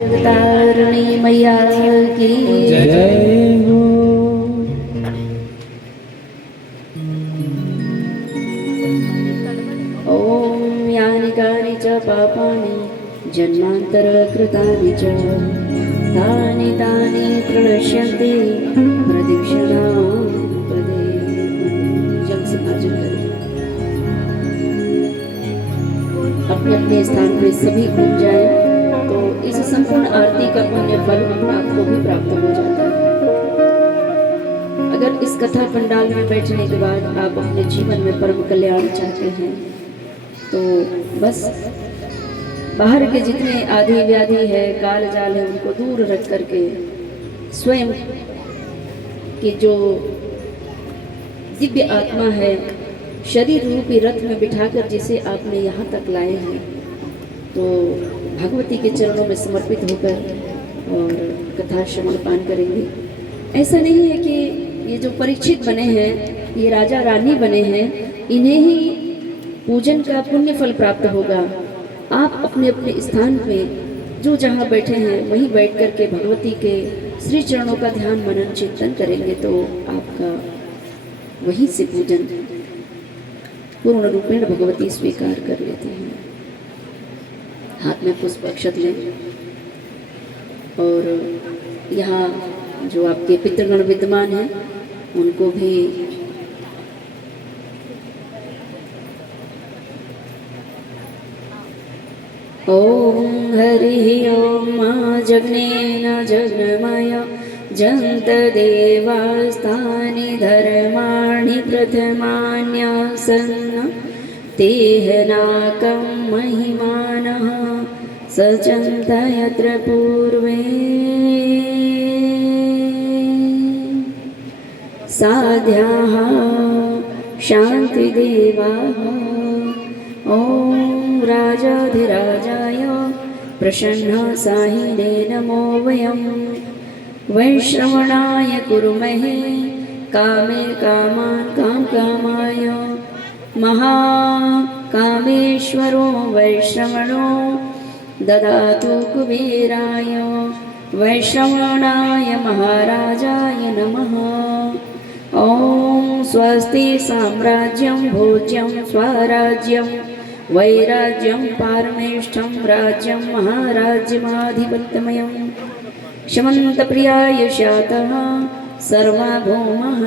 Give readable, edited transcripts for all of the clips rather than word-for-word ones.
जगतारिणी मैया की जय हो। ॐ यानि कानि च पापानि जन्मान्तरकृतानि च तानि तानि प्रणश्यन्ति प्रदक्षिणां पदे। जल समाजन करें, अपने अपने स्थान पे सभी घूम जाएं तो इस संपूर्ण आरती का पुण्य फल आपको भी प्राप्त हो जाता है। अगर इस कथा पंडाल में बैठने के बाद आप अपने जीवन में परम कल्याण चाहते हैं तो बस बाहर के जितने आधि व्याधि है, काल जाल है, उनको दूर रख करके स्वयं की जो दिव्य आत्मा है, शरीर रूपी रथ में बिठाकर जिसे आपने यहाँ तक लाए हैं, तो भगवती के चरणों में समर्पित होकर और कथा श्रवण पान करेंगे। ऐसा नहीं है कि ये जो परीक्षित बने हैं, ये राजा रानी बने हैं, इन्हें ही पूजन का पुण्य फल प्राप्त होगा। आप अपने अपने स्थान पे जो जहाँ बैठे हैं वहीं बैठ कर के भगवती के श्री चरणों का ध्यान मनन चिंतन करेंगे तो आपका वहीं से पूजन पूर्ण रूपेण भगवती स्वीकार कर लेते हैं। हाथ में पुष्प अक्षत लें और यहाँ जो आपके पितृगण विद्यमान हैं उनको भी ओम हरि ओम जग्नेन जग्नमय जन्त देवास्तानि धर्माणि प्रथमान्यासन् तेहनाकं महिमानः सचन्त यत्र पूर्वे साध्याः शान्तिदेवाः। ॐ राजाधिराजाय प्रसन्नसाहिने नमो वयं वैश्रवणाय कुर्महे कामे कामान् कामकामाय महाकामेश्वरो वैश्रवणो ददातु कुबेराय वैश्रवणाय महाराजाय नमः। ॐ स्वस्ति साम्राज्यं भोज्यं स्वराज्यं वैराज्यं पारमेष्ठं राज्यं महाराज्यमाधिपत्यमयं शमन्तप्रियाय शातः सर्वभौमः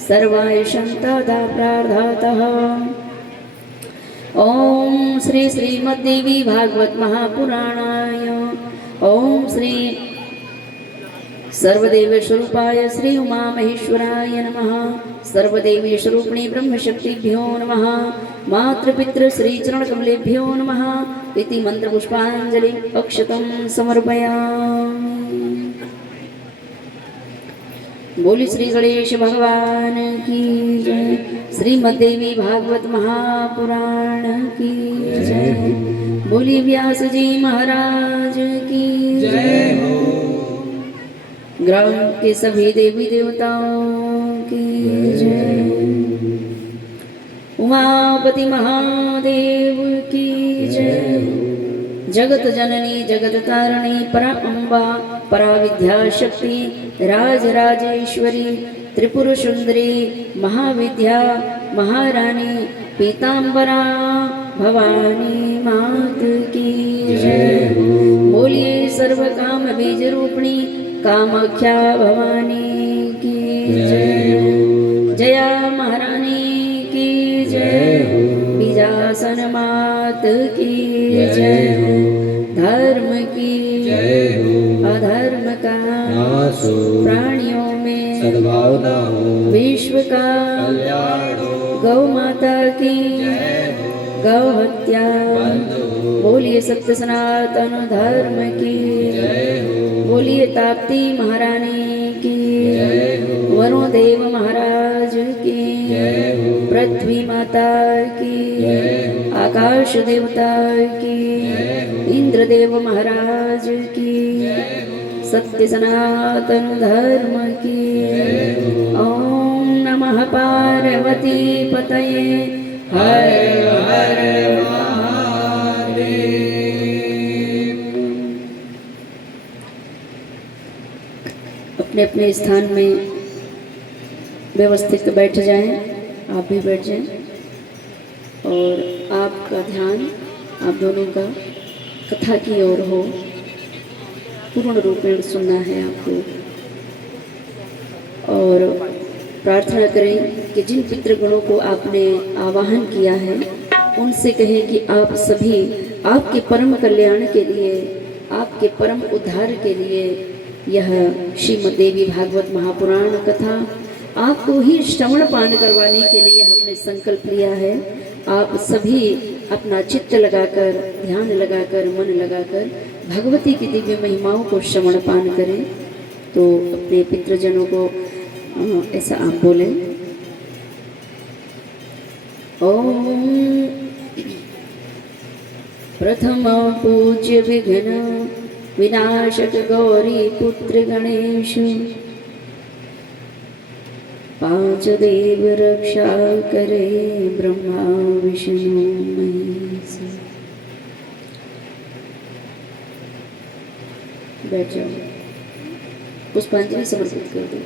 सर्वायुषन्तदा प्रार्थतः। ओम श्री श्रीमद्देवी भागवत महापुराणाय ओम श्री सर्वदेव स्वरूपाय श्री उमा महेश्वराय नमः। सर्वदेवी स्वरूपिणी ब्रह्मशक्तिभ्यो नमः। मातृपितृ श्री चरण कमलेभ्यो नमः इति मंत्र पुष्पांजलि अक्षतं समर्पयामि। बोली श्री गणेश भगवान की जय। श्रीमद्देवी भागवत महापुराण की जय। बोली व्यास जी महाराज की जय हो। ग्राम के सभी देवी देवताओं की जय। उमापति महादेव की जय। जगत जननी जगत तारिणी परा अम्बा परा विद्या शक्ति राजराजेश्वरी त्रिपुर सुंदरी महाविद्या महारानी पीतांबरा भवानी मात की जय। बोलिए सर्व काम बीज रूपिणी कामाख्या भवानी की जय। जया महारानी की जय। बीजासन मात की जय। धर्म की अधर्म का प्राणियों में सद्भावना हो, विश्व का गौ माता की गौ हत्या। बोलिए सत्य सनातन धर्म की। बोलिए ताप्ती महारानी की। वरुण देव महाराज की। पृथ्वी माता की। आकाश देवता की। इंद्रदेव महाराज की। सत्य सनातन धर्म की। ओम नमः पार्वती पतये हर हर महादेव। अपने अपने स्थान में व्यवस्थित बैठ जाएं, आप भी बैठ जाएं और आपका ध्यान आप दोनों का कथा की ओर हो। पूर्ण रूपेण सुनना है आपको और प्रार्थना करें कि जिन पितृगणों को आपने आवाहन किया है उनसे कहें कि आप सभी आपके परम कल्याण के लिए, आपके परम उद्धार के लिए यह श्रीमद् देवी भागवत महापुराण कथा आपको ही श्रवण पान करवाने के लिए हमने संकल्प लिया है। आप सभी अपना चित्त लगाकर, ध्यान लगाकर, मन लगाकर भगवती की दिव्य महिमाओं को श्रवण पान करें। तो अपने पितृजनों को ऐसा आप बोलें, ओम प्रथम पूज्य विघ्न विनाशक गौरी पुत्र गणेश, पांच देव रक्षा करे ब्रह्मा विष्णु महेश। बैठ जाओ, पुष्पांजलि समर्पित कर दो,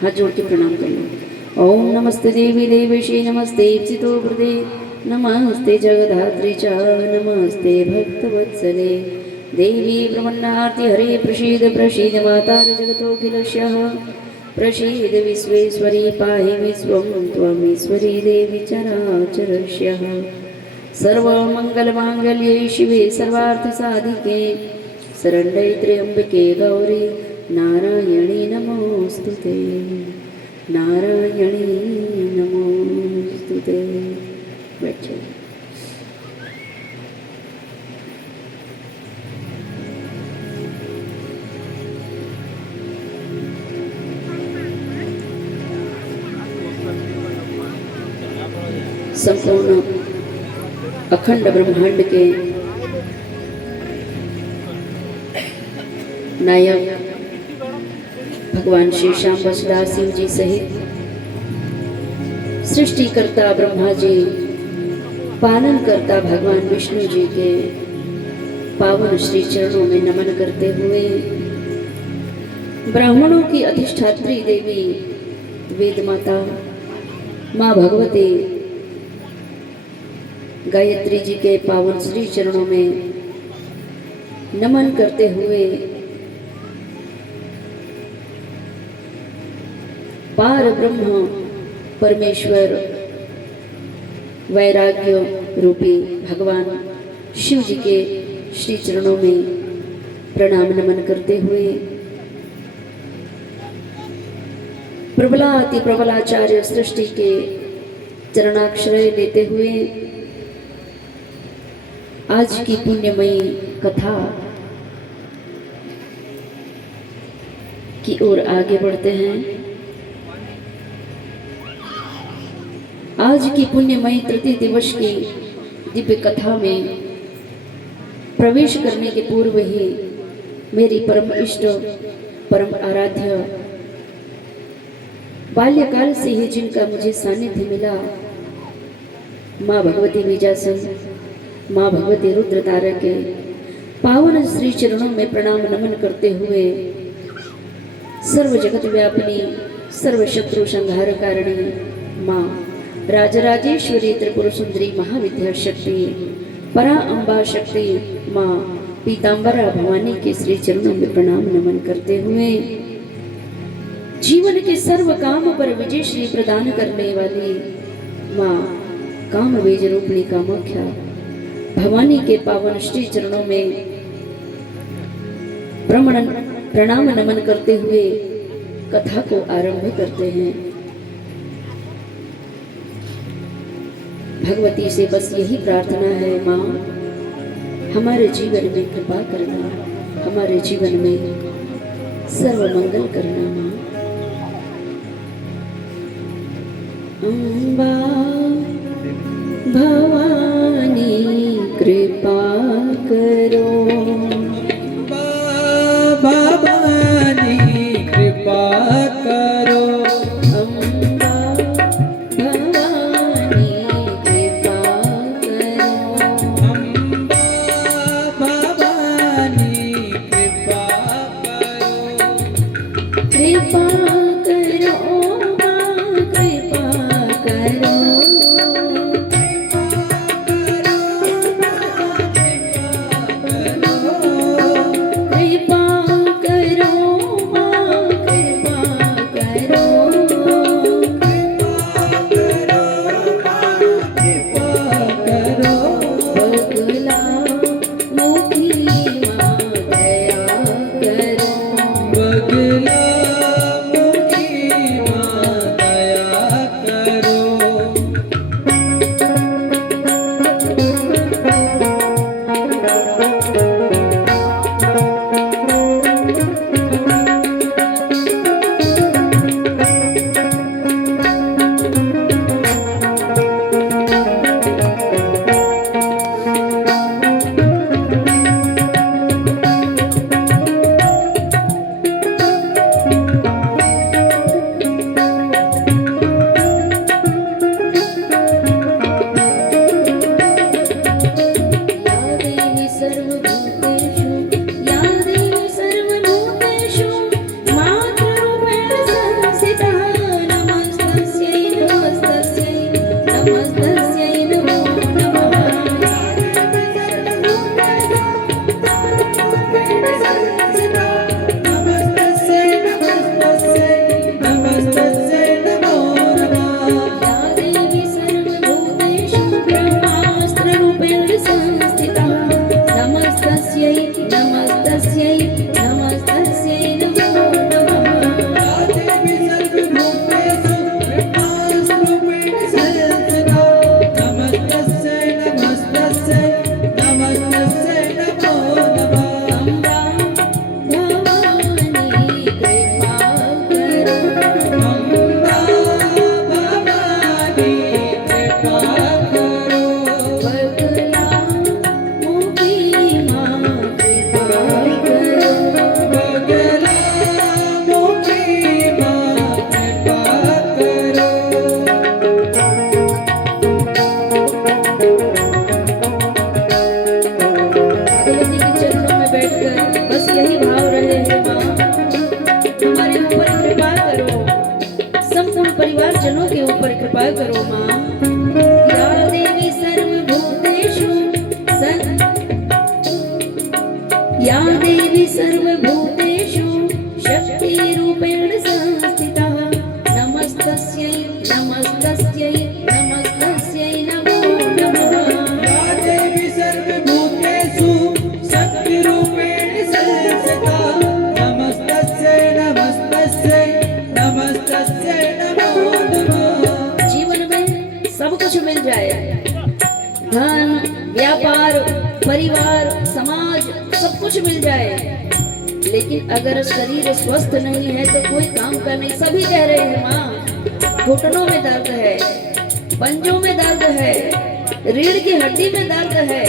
हाथ जोड़ के प्रणाम कर लो। ओम नमस्ते देवी देवेशी, नमस्ते चितो हृदे, नमस्ते जगधात्री च, नमस्ते भक्तवत्सले देवी ब्रह्मण्णार्ति हरे प्रसीद प्रसीद माता जगतोऽखिलस्यः, प्रसीद विश्वेश्वरी पाहि विश्वं त्वमीश्वरी देवी चराचरस्यः। सर्वमङ्गलमाङ्गल्ये शिवे सर्वार्थसाधिके, शरण्ये त्र्यम्बके गौरी नारायणी नमोस्तुते, नारायणी नमोस्तुते। बैठो। संपूर्ण अखंड ब्रह्मांड के नायक भगवान श्री श्याम बसदास शिव जी सहित सृष्टिकर्ता ब्रह्मा जी, पालन करता भगवान विष्णु जी के पावन श्री चरणों में नमन करते हुए ब्राह्मणों की अधिष्ठात्री देवी वेद माता माँ भगवती गायत्री जी के पावन श्री चरणों में नमन करते हुए पार ब्रह्म परमेश्वर वैराग्य रूपी भगवान शिव जी के श्री चरणों में प्रणाम नमन करते हुए प्रबलाति प्रबलाचार्य सृष्टि के चरणाक्षरय लेते हुए आज की पुण्यमयी कथा की ओर आगे बढ़ते हैं। आज की पुण्यमयी तृतीय दिवस की दिव्य कथा में प्रवेश करने के पूर्व ही मेरी परम इष्ट, परम आराध्य, बाल्यकाल से ही जिनका मुझे सानिध्य मिला, माँ भगवती बीजासन, माँ भगवती रुद्र तारक के पावन श्री चरणों में प्रणाम नमन करते हुए सर्व जगत व्यापिनी, सर्व शत्रु संहार कारिणी माँ राजराजेश्वरी त्रिपुर सुंदरी महाविद्या शक्ति परा अम्बा शक्ति माँ पीताम्बरा भवानी के श्री चरणों में प्रणाम नमन करते हुए जीवन के सर्व काम पर विजय श्री प्रदान करने वाली माँ काम बीज रूपणी कामाख्या भवानी के पावन श्री चरणों में प्रणाम नमन करते हुए कथा को आरंभ करते हैं। भगवती से बस यही प्रार्थना है, माँ हमारे जीवन में कृपा करना, हमारे जीवन में सर्व मंगल करना। माँ अम्बा भवानी कृपा करो, भवानी कृपा करो, सर्वभूतेषु या देवी सर्वभूतेषु मातृरूपेण संस्थिता नमस्तस्यै नमस्तस्यै नमस्तस्यै नमो नमः नमस्तस्यै नमस्तस्यै नमस्तस्यै नमो नमः या देवी सर्वभूतेषु ब्रह्मास्त्ररूपेण संस्थिता नमस्तस्यै नमस्तस्यै नमस्तस्यै नमो नमः या देवी सर्वभूतेषु ब्रह्मास्त्ररूपेण संस्थिता नमस्तस्यै नमस्तस्यै नमस्तस्यै नमो नमः अम्बा भवानी कृपा करो अम्बा भवानी कृपा करो बगला मुखी माँ कृपा करो बगला मुखी माँ कृपा करो भगवती के चरणों में बैठकर बस यही भाव रहे हैं माँ हमारे ऊपर कृपा करो संपूर्ण परिवार जनों के ऊपर कृपा करो माँ या देवी सर्वभूतेषु या देवी सर्वभूतेषु शक्तिरूपेण संस्थिता नमस्तस्यै नमस्तस्यै नमस्तस्यै नमो नमः या देवी सर्वभूतेषु शक्तिरूपेण संस्थिता नमस्तस्यै नमस्तस्यै नमस्तस्यै नमो नमः जीवन में सब कुछ मिल जाए धन व्यापार परिवार समाज सब कुछ मिल जाए लेकिन अगर शरीर स्वस्थ नहीं है तो कोई काम का नहीं सभी कह रहे हैं माँ घुटनों में दर्द है पंजों में दर्द है रीढ़ की हड्डी में दर्द है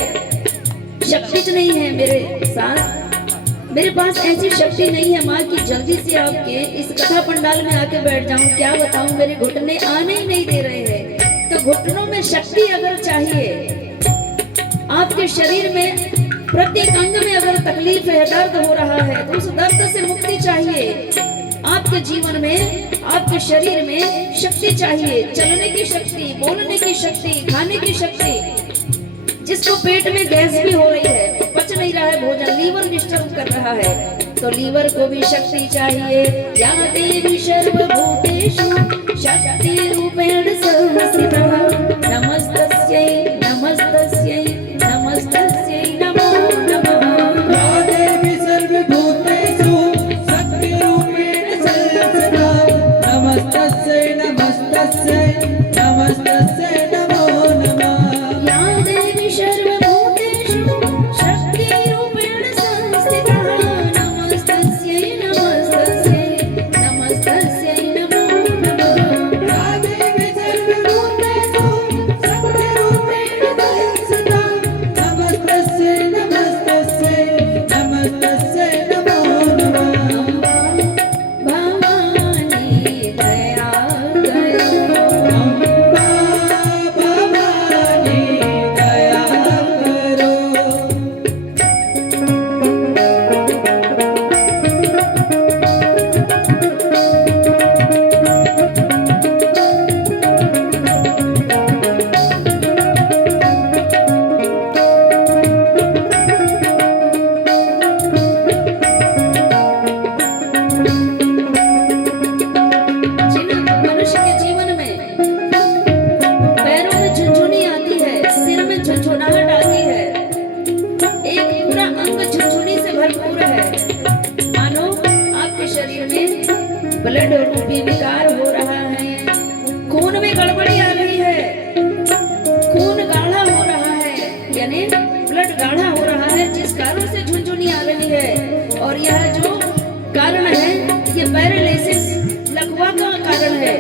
शक्ति नहीं है मेरे साथ मेरे पास ऐसी शक्ति नहीं है माँ कि जल्दी से आपके इस कथा पंडाल में आके बैठ जाऊं क्या बताऊं मेरे घुटने आने ही नहीं दे रहे हैं तो घुटनों में शक्ति अगर चाहिए आपके शरीर में प्रत्येक अंग में अगर तकलीफ है दर्द हो रहा है तो उस दर्द से मुक्ति चाहिए आपके जीवन में आपके शरीर में शक्ति चाहिए चलने की शक्ति बोलने की शक्ति खाने की शक्ति जिसको पेट में गैस भी हो रही है पच नहीं रहा है भोजन लीवर डिस्टर्ब कर रहा है तो लीवर को भी शक्ति चाहिए या देवी सर्वभूतेषु शक्तिरूपेण संस्थिता नमस्तस्यै नमस्तस्यै नमस्तस्यै नमो नमः या देवी सर्वभूतेषु शक्तिरूपेण संस्थिता नमस्तस्यै नमस्तस्यै नमस्तस्यै नमो नमः या देवी सर्वभूतेषु शक्तिरूपेण संस्थिता नमस्तस्यै नमस्तस्यै नमस्तस्यै नमो नमः या देवी सर्वभूतेषु शक्तिरूपेण संस्थिता नमस्तस्यै नमस्तस्यै नमस्तस्यै नमो नमः अम्बा भवानी दया करो अम्बा भवानी दया करो जिन मनुष्य के जीवन में पैरों में झुनझुनी आती है सिर में झुनझुनाहट आती है एक पूरा अंग झुनझुनी से भरपूर है मानो आपके शरीर में ब्लड रूपी विकार हो रहा है खून में गड़बड़ी आ रही है खून गाढ़ा हो रहा है यानी ब्लड गाढ़ा हो रहा है जिस कारण से झुनझुनी आ रही है और यह जो कारण है ये पैरालिसिस लकवा का कारण है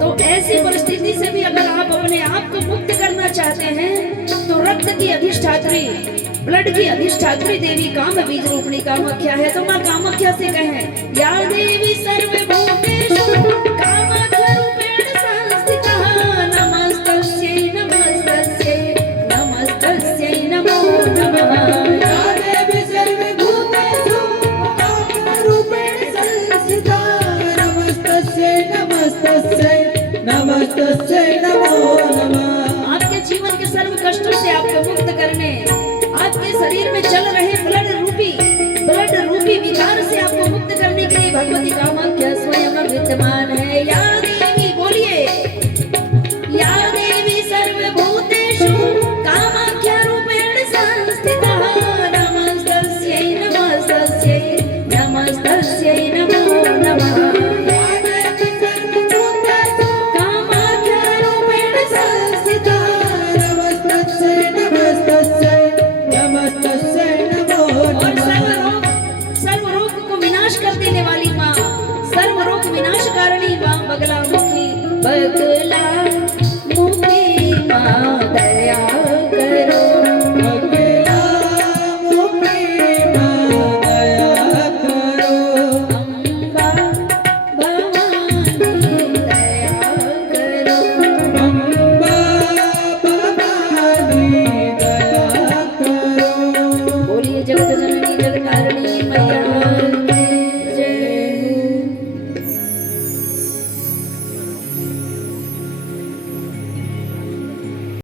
तो ऐसी परिस्थिति से भी अगर आप अपने आप को मुक्त करना चाहते हैं तो रक्त की अधिष्ठात्री ब्लड की अधिष्ठात्री देवी काम बीज रूपणी कामाख्या है तो माँ कामाख्या से कहें या देवी सर्वभूतेषु कामाख्या रूपेण संस्थिता नमस्तस्यै नमस्तस्यै नमस्तस्यै नमो नमः या जगतारिणी